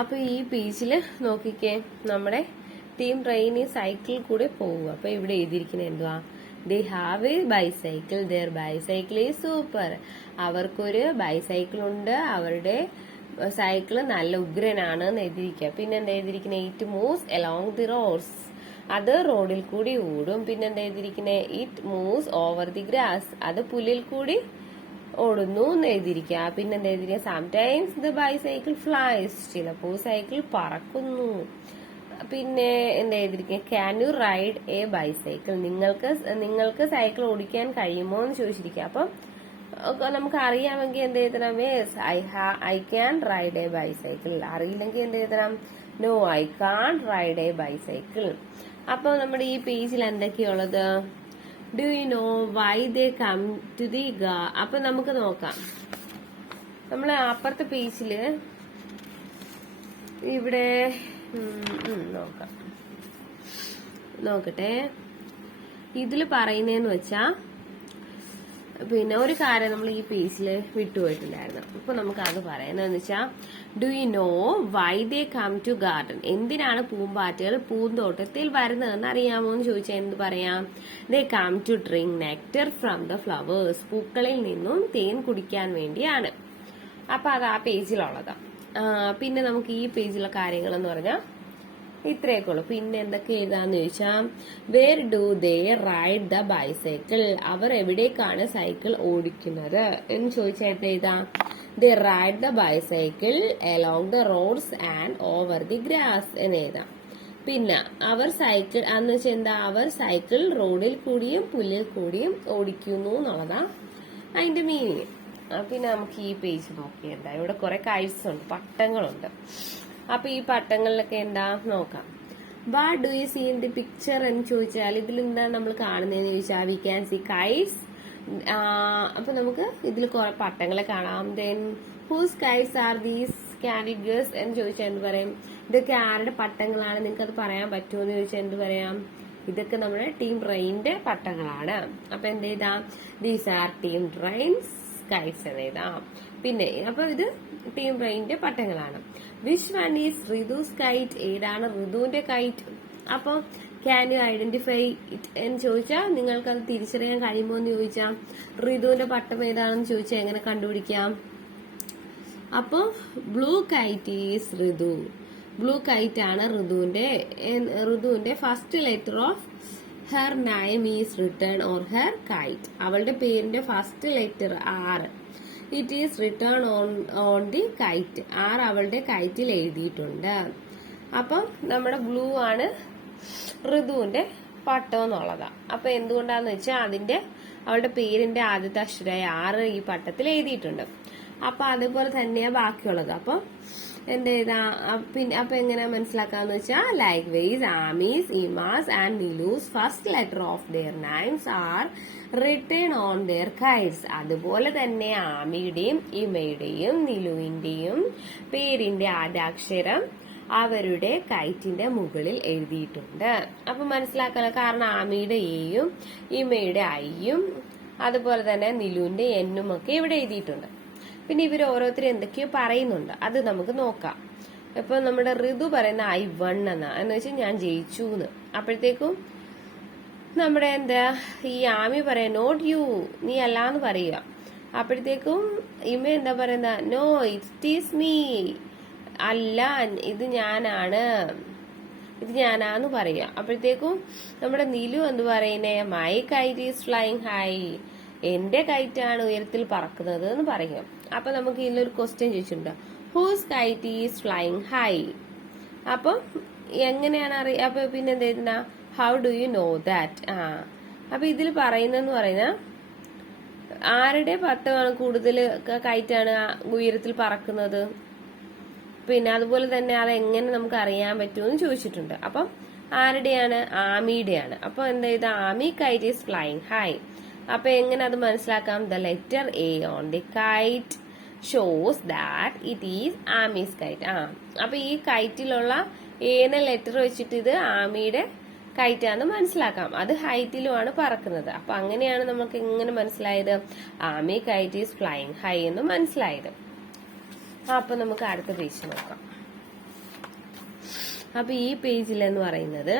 അപ്പൊ ഈ പേജില് നോക്കിക്കേ, നമ്മുടെ ടീം ട്രെയിൻ ഈ സൈക്കിൾ കൂടെ പോവുക. അപ്പൊ ഇവിടെ എഴുതിയിരിക്കുന്നത് എന്തുവാ? They have a bicycle, there bicycle is super. അവർക്കൊരു ബൈസൈക്കിൾ ഉണ്ട്, അവരുടെ സൈക്കിള് നല്ല ഉഗ്രനാണ് എന്ന് എഴുതിയിരിക്കുക. പിന്നെ എന്താ എഴുതിയിരിക്കുന്നത്? It moves along the roads, അത് റോഡിൽ കൂടി ഓടും. പിന്നെ എന്താ എഴുതിയിരിക്കുന്നത്? It moves over the grass, അത് പുല്ലിൽ കൂടി ഓടുന്നു എന്ന് എഴുതിയിരിക്കുക. പിന്നെ എന്താ എഴുതിയിരിക്കുക? സംടൈംസ് ദ ബൈസൈക്കിൾ ഫ്ലൈസ്, ചിലപ്പോൾ സൈക്കിൾ പറക്കുന്നു. പിന്നെ എന്താ എഴുതിയിരിക്കുക? Can you ride a bicycle, നിങ്ങൾക്ക് സൈക്കിൾ ഓടിക്കാൻ കഴിയുമോ എന്ന് ചോദിച്ചിരിക്കുക. അപ്പം നമുക്ക് അറിയാമെങ്കിൽ എന്ത് എഴുതണം? I can ride a bicycle. അറിയില്ലെങ്കിൽ എന്ത് എഴുതണം? No I can't ride a bicycle. അപ്പൊ നമ്മുടെ ഈ പേജിൽ എന്തൊക്കെയുള്ളത്? Do you know why they come to the അപ്പൊ നമുക്ക് നോക്കാം. നമ്മള് അപ്പുറത്തെ പേജില് ഇവിടെ നോക്കട്ടെ. ഇതില് പറയുന്നതെന്ന് വെച്ചാ, പിന്നെ ഒരു കാര്യം നമ്മൾ ഈ പേജില് വിട്ടുപോയിട്ടുണ്ടായിരുന്നു. അപ്പൊ നമുക്ക് അത് പറയുന്നതെന്ന് വെച്ചാ, do you know why they come to garden, എന്തിനാണ് പൂമ്പാറ്റകൾ പൂന്തോട്ടത്തിൽ വരുന്നതെന്ന് അറിയാമോ എന്ന് ചോദിച്ചാൽ എന്ത് പറയാം? They come to drink nectar from the flowers, പൂക്കളിൽ നിന്നും തേൻ കുടിക്കാൻ വേണ്ടിയാണ്. അപ്പൊ അത് ആ പേജിലുള്ളതാ. പിന്നെ നമുക്ക് ഈ പേജിലെ കാര്യങ്ങൾ എന്ന് പറഞ്ഞാൽ ഇത്രയൊക്കെ ഉള്ളു. പിന്നെ എന്തൊക്കെ എഴുതാന്ന് ചോദിച്ചാൽ, where do they ride the bicycle, അവർ എവിടേക്കാണ് സൈക്കിൾ ഓടിക്കുന്നത് എന്ന് ചോദിച്ചാൽ എന്താ എഴുതാം? They ride the bicycle along the roads and over the grass എന്ന് എഴുതാം. പിന്നെ അവർ സൈക്കിൾ എന്ന് വെച്ചാൽ എന്താ? അവർ സൈക്കിൾ റോഡിൽ കൂടിയും പുല്ലിൽ കൂടിയും ഓടിക്കുന്നു എന്നുള്ളതാ അതിന്റെ മീനിങ്. പിന്നെ നമുക്ക് ഈ പേജ് നോക്കിയെന്താ, ഇവിടെ കുറെ കൈറ്റ്സ് ഉണ്ട്, പട്ടങ്ങളുണ്ട്. അപ്പൊ ഈ പട്ടങ്ങളിലൊക്കെ എന്താ നോക്കാം. What do you see in the picture എന്ന് ചോദിച്ചാൽ ഇതിലെന്താ നമ്മൾ കാണുന്നതെന്ന് ചോദിച്ചാൽ, വി ക്യാൻ സി കൈറ്റ്സ്. അപ്പൊ നമുക്ക് ഇതിൽ കുറെ പട്ടങ്ങളെ കാണാം. Then whose kites are these കാൻഡിഗേഴ്സ് എന്ന് ചോദിച്ചാൽ എന്ത് പറയും? ഇതൊക്കെ ആരുടെ പട്ടങ്ങളാണ്, നിങ്ങൾക്ക് അത് പറയാൻ പറ്റുമോ എന്ന് ചോദിച്ചാൽ എന്ത് പറയാം? ഇതൊക്കെ നമ്മുടെ ടീം റെയിന്റെ പട്ടങ്ങളാണ്. അപ്പൊ എന്ത് ചെയ്താം? These are team rain's kites എന്ന് എഴുതാം. പിന്നെ അപ്പൊ ഇത് ടീം റെയിന്റെ പട്ടങ്ങളാണ്. Which one is Ritu's kite, ഏതാണ് ഋതുവിന്റെ കൈറ്റ്? അപ്പൊ ക്യാൻ യു ഐഡന്റിഫൈ ഇറ്റ് എന്ന് ചോദിച്ചാൽ നിങ്ങൾക്ക് അത് തിരിച്ചറിയാൻ കഴിയുമോ എന്ന് ചോദിച്ചാൽ, ഋതുവിന്റെ പട്ടം ഏതാണെന്ന് ചോദിച്ചാൽ എങ്ങനെ കണ്ടുപിടിക്കാം? അപ്പൊ blue kite is Ritu, blue kite ആണ് ഋതുവിന്റെ first letter of her name is written on her kite, അവളുടെ പേരിന്റെ first letter R. It is written on the kite, R അവളുടെ കൈറ്റിൽ എഴുതിയിട്ടുണ്ട്. അപ്പം നമ്മുടെ ബ്ലൂ ആണ് ഋതുവിന്റെ പട്ടം എന്നുള്ളതാ. അപ്പൊ എന്തുകൊണ്ടാന്ന് വെച്ചാൽ അവളുടെ പേരിന്റെ ആദ്യത്തെ അക്ഷരമായ R ഈ പട്ടത്തിൽ എഴുതിയിട്ടുണ്ട്. അപ്പൊ അതേപോലെ തന്നെയാ ബാക്കിയുള്ളത്. അപ്പൊ എന്ത് ചെയ്താ പിന്നെ അപ്പൊ എങ്ങനെ മനസ്സിലാക്കാന്ന് വെച്ചാൽ, likewise Ami's, Ima's and Nilu's first letter of their names are written on their kites. അതുപോലെ തന്നെ ആമിയുടെയും ഇമയുടെയും നിലുവിന്റെയും പേരിന്റെ ആദ്യാക്ഷരം അവരുടെ കൈറ്റിന്റെ മുകളിൽ എഴുതിയിട്ടുണ്ട്. അപ്പൊ മനസ്സിലാക്കാലോ, കാരണം ആമിയുടെ എയും ഇമയുടെ ഐയും അതുപോലെ തന്നെ നിലുവിന്റെ എന്നും ഒക്കെ ഇവിടെ എഴുതിയിട്ടുണ്ട്. പിന്നെ ഇവർ ഓരോരുത്തരും എന്തൊക്കെയോ പറയുന്നുണ്ട്, അത് നമുക്ക് നോക്കാം. ഇപ്പൊ നമ്മുടെ ഋതു പറയുന്ന I won എന്ന് വെച്ചാൽ ഞാൻ ജയിച്ചു എന്ന്. അപ്പോഴത്തേക്കും നമ്മുടെ എന്താ ഈ ആമി പറയാ നോട്ട് യു, നീ അല്ലാന്ന് പറയുക. അപ്പോഴത്തേക്കും ഇമ എന്താ പറയുന്ന, നോ ഇറ്റ് ഈസ് മീ, അല്ല ഇത് ഞാനാന്ന് പറയുക. അപ്പോഴത്തേക്കും നമ്മുടെ നിലു എന്ത് പറയുന്നേ, my KITE is flying high, എന്റെ കൈറ്റാണ് ഉയരത്തിൽ പറക്കുന്നത് എന്ന് പറയും. അപ്പൊ നമുക്ക് ഇതിലൊരു ക്വസ്റ്റ്യൻ ചോദിച്ചിട്ടുണ്ട്, whose kite is flying high. അപ്പൊ എങ്ങനെയാണ് അപ്പൊ പിന്നെ എന്താ, how do you know that? അപ്പൊ ഇതിൽ പറയുന്നെന്ന് പറയുന്ന ആരുടെ പട്ടമാണ് കൂടുതൽ കൈറ്റാണ് ഉയരത്തിൽ പറക്കുന്നത്, പിന്നെ അതുപോലെ തന്നെ അതെങ്ങനെ നമുക്ക് അറിയാൻ പറ്റുമെന്ന് ചോദിച്ചിട്ടുണ്ട്. അപ്പം ആരുടെയാണ്? ആമിയുടെയാണ്. അപ്പൊ എന്താ ഇത്, Aami kite is flying high. അപ്പൊ എങ്ങനെ അത് മനസ്സിലാക്കാം? The letter A on the kite shows that it is Aami's kite. അപ്പൊ ഈ കൈറ്റിലുള്ള എന്ന ലെറ്റർ വെച്ചിട്ട് ഇത് ആമിയുടെ കൈറ്റാന്ന് മനസ്സിലാക്കാം. അത് ഹൈറ്റിലുമാണ് പറക്കുന്നത്. അപ്പൊ അങ്ങനെയാണ് നമുക്ക് എങ്ങനെ മനസ്സിലായത്? Aami kite is flying high എന്ന് മനസ്സിലായത്. അപ്പൊ നമുക്ക് അടുത്ത പേജ് നോക്കാം. അപ്പൊ ഈ പേജിലെന്ന് പറയുന്നത്